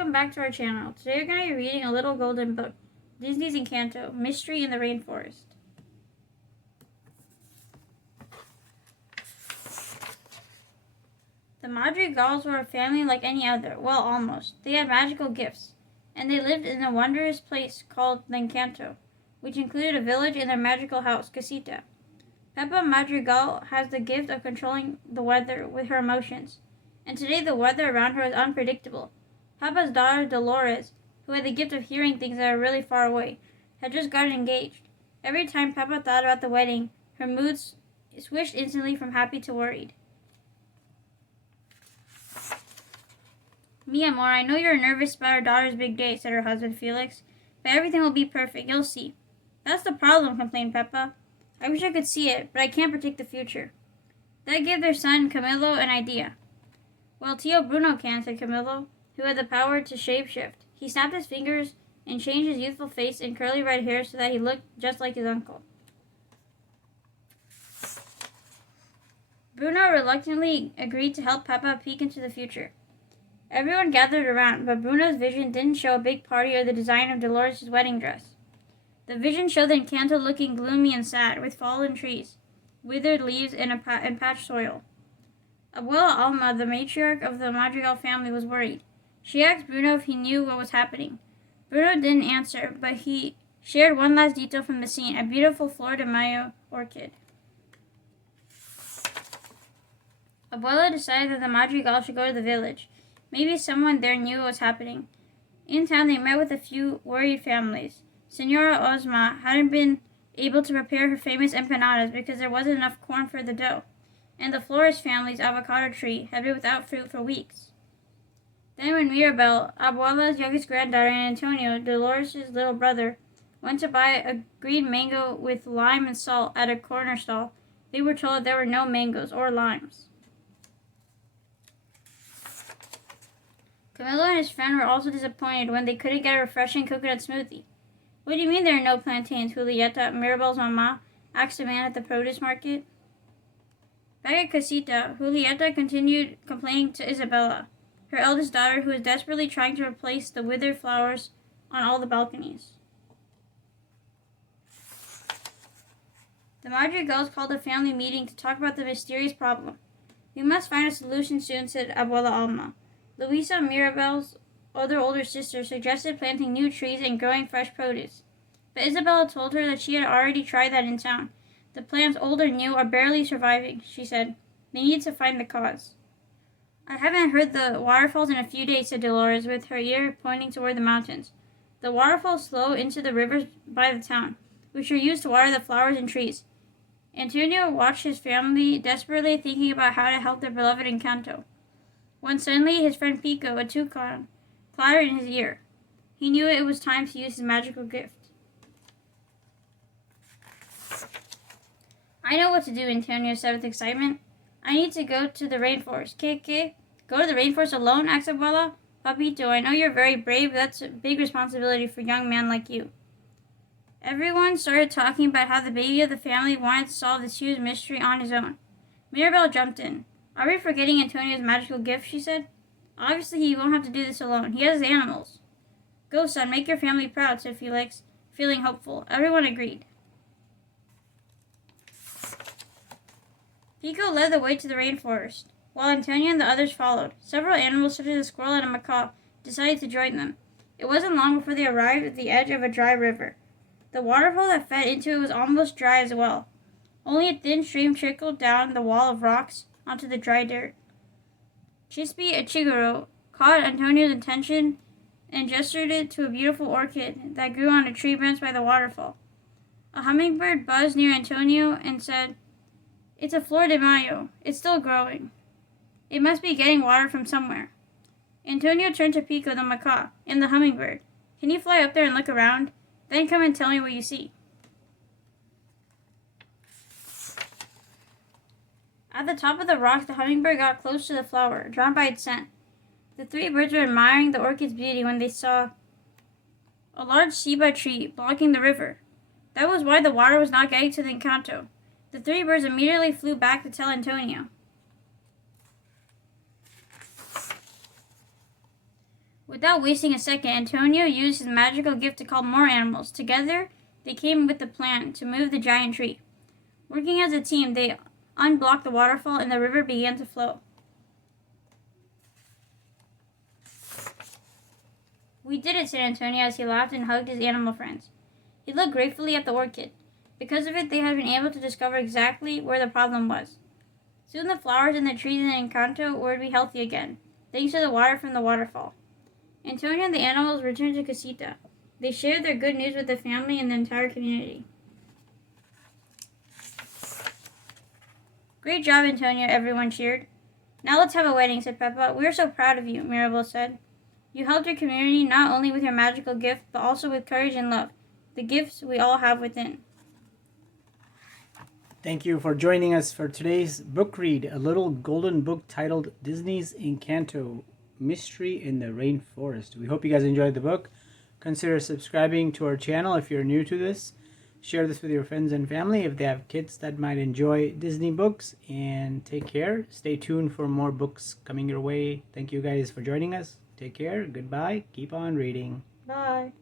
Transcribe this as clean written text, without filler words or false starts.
welcome back to our channel. Today we're going to be reading A Little Golden Book, Disney's Encanto, Mystery in the Rainforest. The Madrigals were a family like any other, well, almost. They had magical gifts, and they lived in a wondrous place called the Encanto, which included a village and their magical house, Casita. Peppa Madrigal has the gift of controlling the weather with her emotions, and today the weather around her is unpredictable. Peppa's daughter, Dolores, who had the gift of hearing things that are really far away, had just gotten engaged. Every time Peppa thought about the wedding, her mood switched instantly from happy to worried. Mi amor, I know you're nervous about our daughter's big day, said her husband Felix, but everything will be perfect, you'll see. That's the problem, complained Peppa. I wish I could see it, but I can't predict the future. That gave their son, Camillo, an idea. Well, Tio Bruno can, said Camillo, who had the power to shapeshift. He snapped his fingers and changed his youthful face and curly red hair so that he looked just like his uncle. Bruno reluctantly agreed to help Peppa peek into the future. Everyone gathered around, but Bruno's vision didn't show a big party or the design of Dolores' wedding dress. The vision showed the Encanto looking gloomy and sad, with fallen trees, withered leaves, and patched soil. Abuela Alma, the matriarch of the Madrigal family, was worried. She asked Bruno if he knew what was happening. Bruno didn't answer, but he shared one last detail from the scene, a beautiful Flor de Mayo orchid. Abuela decided that the Madrigal should go to the village. Maybe someone there knew what was happening. In town, they met with a few worried families. Senora Ozma hadn't been able to prepare her famous empanadas because there wasn't enough corn for the dough, and the Flores family's avocado tree had been without fruit for weeks. Then when Mirabel, Abuela's youngest granddaughter, and Antonio, Dolores' little brother, went to buy a green mango with lime and salt at a corner stall, they were told there were no mangoes or limes. Camillo and his friend were also disappointed when they couldn't get a refreshing coconut smoothie. What do you mean there are no plantains, Julieta, Mirabel's mama, asked a man at the produce market. Back at Casita, Julieta continued complaining to Isabella, her eldest daughter, who was desperately trying to replace the withered flowers on all the balconies. The Madrigals called a family meeting to talk about the mysterious problem. We must find a solution soon, said Abuela Alma. Luisa, Mirabel's older sister, suggested planting new trees and growing fresh produce. But Isabella told her that she had already tried that in town. The plants, old or new, are barely surviving, she said. They need to find the cause. I haven't heard the waterfalls in a few days, said Dolores, with her ear pointing toward the mountains. The waterfalls flow into the rivers by the town, which are used to water the flowers and trees. Antonio watched his family desperately thinking about how to help their beloved Encanto, when suddenly his friend Pico, a toucan, clattered in his ear. He knew it was time to use his magical gift. I know what to do, Antonio said with excitement. I need to go to the rainforest. ¿Qué? Go to the rainforest alone? Asked Abuela. Papito, I know you're very brave, but that's a big responsibility for a young man like you. Everyone started talking about how the baby of the family wanted to solve this huge mystery on his own. Mirabel jumped in. Are we forgetting Antonio's magical gift? She said. Obviously, he won't have to do this alone. He has animals. Go, son, make your family proud, said Felix, feeling hopeful. Everyone agreed. Pico led the way to the rainforest, while Antonio and the others followed. Several animals, such as a squirrel and a macaw, decided to join them. It wasn't long before they arrived at the edge of a dry river. The waterfall that fed into it was almost dry as well. Only a thin stream trickled down the wall of rocks onto the dry dirt. Chispy Ichiguro caught Antonio's attention and gestured it to a beautiful orchid that grew on a tree branch by the waterfall. A hummingbird buzzed near Antonio and said, It's a Flor de Mayo. It's still growing. It must be getting water from somewhere. Antonio turned to Pico the macaw and the hummingbird. Can you fly up there and look around? Then come and tell me what you see. At the top of the rock, the hummingbird got close to the flower, drawn by its scent. The three birds were admiring the orchid's beauty when they saw a large ceiba tree blocking the river. That was why the water was not getting to the Encanto. The three birds immediately flew back to tell Antonio. Without wasting a second, Antonio used his magical gift to call more animals. Together, they came with a plan to move the giant tree. Working as a team, they unblocked the waterfall and the river began to flow. "We did it," said Antonio as he laughed and hugged his animal friends. He looked gratefully at the orchid. Because of it, they had been able to discover exactly where the problem was. Soon the flowers and the trees in Encanto were to be healthy again, thanks to the water from the waterfall. Antonio and the animals returned to Casita. They shared their good news with the family and the entire community. "Great job, Antonio," everyone cheered. "Now let's have a wedding," said Peppa. "We are so proud of you," Mirabel said. "You helped your community not only with your magical gift, but also with courage and love, the gifts we all have within." Thank you for joining us for today's book read, a little golden book titled Disney's Encanto, Mystery in the Rainforest. We hope you guys enjoyed the book. Consider subscribing to our channel if you're new to this. Share this with your friends and family if they have kids that might enjoy Disney books. And take care. Stay tuned for more books coming your way. Thank you guys for joining us. Take care. Goodbye. Keep on reading. Bye.